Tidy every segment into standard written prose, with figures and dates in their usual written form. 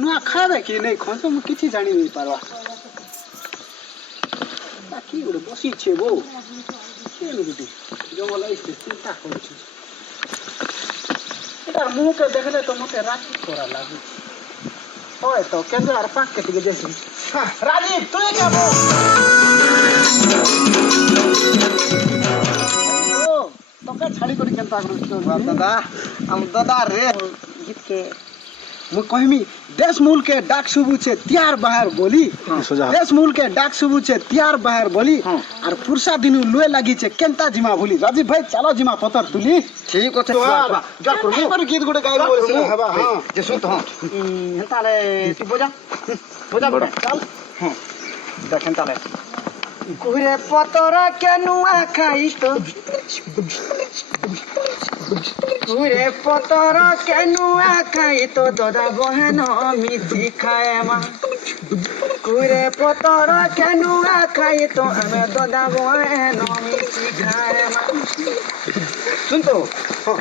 नुआ खाबे कि नहीं खस मु किछि जानि नहीं पारवा बाकी गोटे बसी छे बो केन गुटी जंगल आइसे चिंता करछु एटा मुह के देखले तो मते राखी तोरा लागु ओए तो केन आर पाक के टिके जेसी हां राजीव तू क्या बो तो का छाड़ी करी केनता करू दादा हम दादा रे गीत के मु कहमी देश मूल के डाक सुबु छे त्यार बाहर बोली देश मूल के डाक सुबु छे त्यार बाहर बोली और फुरसा दिनु लोए लागी छे केनता जिमा भूली राजीव भाई चलो जिमा पतर तुली ठीक अछि जा करू पर गीत गुडे गाइ बोल हबा हां जे सुन तो हेताले तू बोजा बोजा चल हां देख हेताले गुरे पतरा के नुआ खाइस तो गुरे पतरा के नुआ खाइ तो दादा बहन मिठी खाए मा गुरे पतरा के नुआ खाइ तो हमें दादा बहन मिठी खाए मा सुन तो हां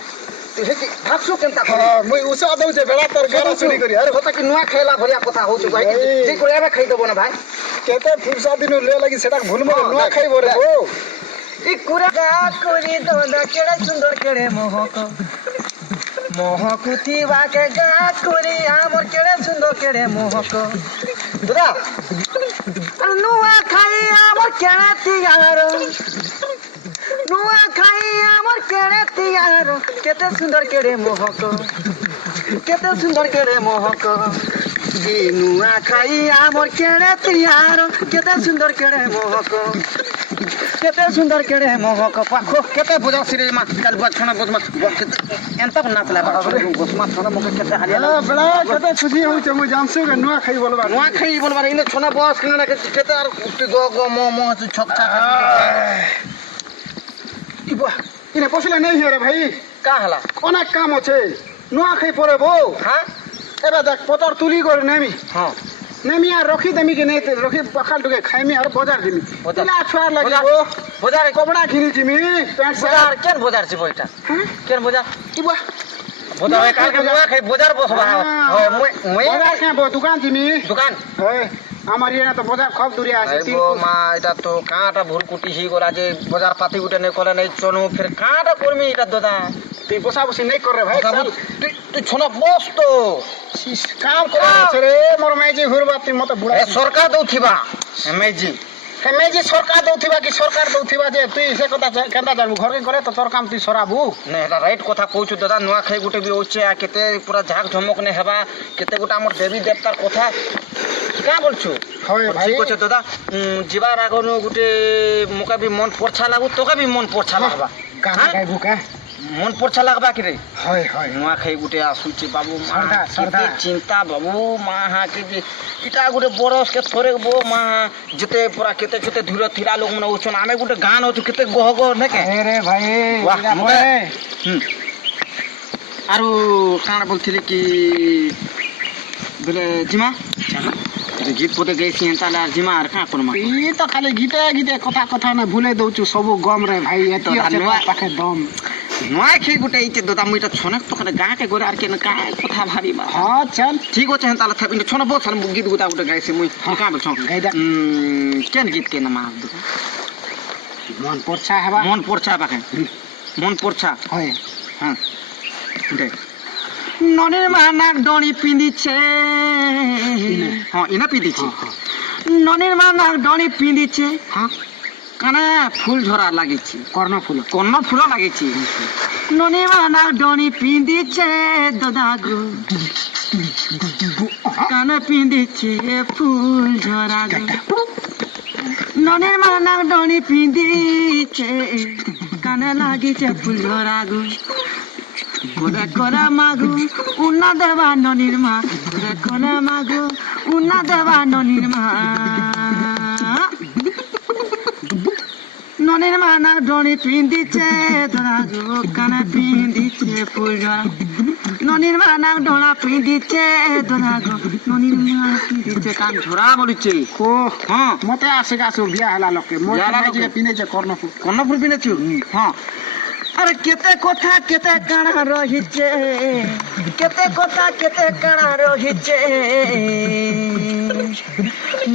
तुझे भागसो केनता कर मुई उसा दउ जे बेला तर गरा सुनी करी अरे होता कि नुआ खाइला भरिया कथा हो छु भाई ठीक कोयाबे खाइ दबो ना भाई केते फुरसा दिनु ले लगी सेटा भूलमा नुआ खाइ बोरे ओ ई कुरा का कोरी दोना केड़ा सुंदर केड़े मोहक थीवा के गा कोरी हमर केड़े सुंदर केड़े मोहक दादा नुआ खाइ हमर केड़ा तियारो नुआ खाइ हमर केड़े तियारो केते सुंदर केड़े मोहक नुआ खाइ हमर केड़े तियारो केते सुंदर केड़े मोहक पाखो केते बुझा सिरे मा काल बछना बदमा एंता नाचला बसमा छना मके केते हालिया बड़ा केते खुशी हो छ मु जानसु के नुआ खाइ बोलबा इने छना बस किने केते आर उठी गो मो छक छक इबा इने पसला नहीं है रे भाई का हला कोना काम होछे नुआ खाइ परे बो हां एबा देख पतर तुली गोर नेमी हां नेमी आ रखी देमी के नहीं रखी पखाल टुके खाइमी और बाजार दिमी तिला छुआ लागबो बाजार कपड़ा किनी जिमी पैंट बाजार केन बाजार छी बोइटा हां केन बाजार इबा बाजार काल के नुआ खाइ बाजार बसबा हो मुई बाजार के बो दुकान जिमी दुकान होय আমার ইয়ে না তো বাজার খুব দূরে আছে তিন মা এটা তো কাঁটা ভুলকুটি হি গোলা যে বাজার পাতি গুটে নে করে নাই চনো ফির কাঁটা করমি এটা দাদা তুই বসা বসি নাই করে ভাই তুই ছনা বস তো কাম করে রে মোর মেজি ঘুরবা তুই মতে বুড়া সরকার দউথিবা মেজি সরকার দউথিবা কি সরকার দউথিবা যে তুই সে কথা কেনতা জানবু ঘর করে তো তোর কাম তুই সরাবু না এটা রাইট কথা কইছু দাদা নুয়া খাই গুটে বি ওছে আর কেতে পুরা ঝাক ঝমক নে হেবা কেতে গুটা আমার দেবী দেবতার কথা क्या बोलछु होय भाई ठीक छ दादा जीवार आगनो गुटे मुका भी मन पोरछा लागु तो का भी मन पोरछा लागबा गाना गाइबु का मन पोरछा लागबा कि रे होय नुआ खाइ गुटे आसुची बाबू सरदा चिंता बाबू माहा के जे इटा गुटे बरस के थोरे बो माहा जते पूरा केते धुरा थिरा लोग मने उछन आमे गुटे गान होछु केते गह ने के अरे भाई वाह आरो काना बोलथिले कि बोले जिमा चला गीत पोते गैसी ताला जिमा आर का कोनमा ई तो खाली गीते कथा ना भूले दउछु सब गम रे भाई ए तो नुआ पाखे दम नुआ खि गुटे इते ददा मुइटा छनक तो खाली गा के गोरे आर के न का कथा भारी बा हां चल ठीक होचे ताला थपिन छन बहुत सन गीत गुता गुटे गाइसी मुई का बोल छ गाइदा केन गीत के नाम मन पोरछा पाखे मन पोरछा होय हां दे ननेर मानाक डणी पिंदिछे हां इना पिंदिछे ननेर मानाक डणी पिंदिछे हां काना फूल झरा लागिछि कर्ण फूल लागिछि ननेर मानाक डणी पिंदिछे ददागो काना पिंदिछे फूल झरा गो ननेर मानाक डणी पिंदिछे काना लागिछे फूल झरा गो गोरे कोरा मागु उन्ना देवा ननिर्मा गोरे कोरा मागु उन्ना देवा ननिर्मा ननिर्मा ना डोनी पिंदिछे धरा जो काना पिंदिछे फुलझरा ननिर्मा ना डोना पिंदिछे धरा जो ननिर्मा पिंदिछे कान झरा बोलिछे को हां मते आसे गासो बिया हला लके मोर जे पिनेछे कर्णफुल पिनेछु हां আরে কেতে কথা কেতে কাଣା রহিছে কেতে কথা কেতে কাଣା রহিছে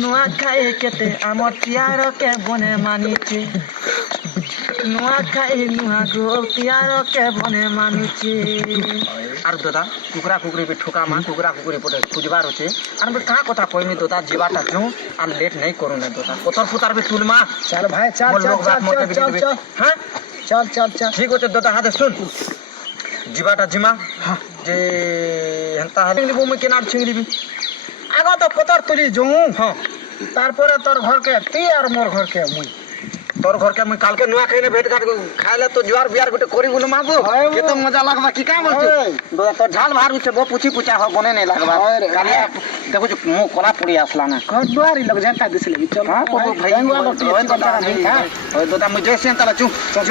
নুয়া খাই কেতে আমার টিয়ারকে বনে মানিছে নুয়া খাই নুয়া গো টিয়ারকে বনে মানিছে আর দাদা কুকুরা কুকুরি पे ठोका मा कुकुरा कुकुरी पटे खुजबार होचे আর আমি কাঁ কথা কইমি দাদা जीवाटा जो আর लेट नहीं करू ना दादा पतर पुतार पे तुल मा चल भाई चल चल चल चल हां चल चल चल ठीक होचे दादा हाथे सुन जीवाटा जिमा हां जे হেনতা হলে লিবো মই কেনার ছিংলিবি आगो तो पतर तुली जो हां तारपरे तोर घर के ती और मोर घर के मुई তোর ঘরকে আমি কালকে নুয়া খাইনে ভেট ঘাট খাইলে তো জুয়ার বিয়ার গোটে করি বলে মাগো কেতে মজা লাগবা কি কাম বলছিস দাদা তোর ঝাল ভার উঠছে বো পুছি পুচা হ বনে নাই লাগবা কালি দেখো মু কলা পড়ি আসলা না घर द्वारी लग जाता दिसले चल हां तो भाई ओए दादा मुझे सेंता चू चल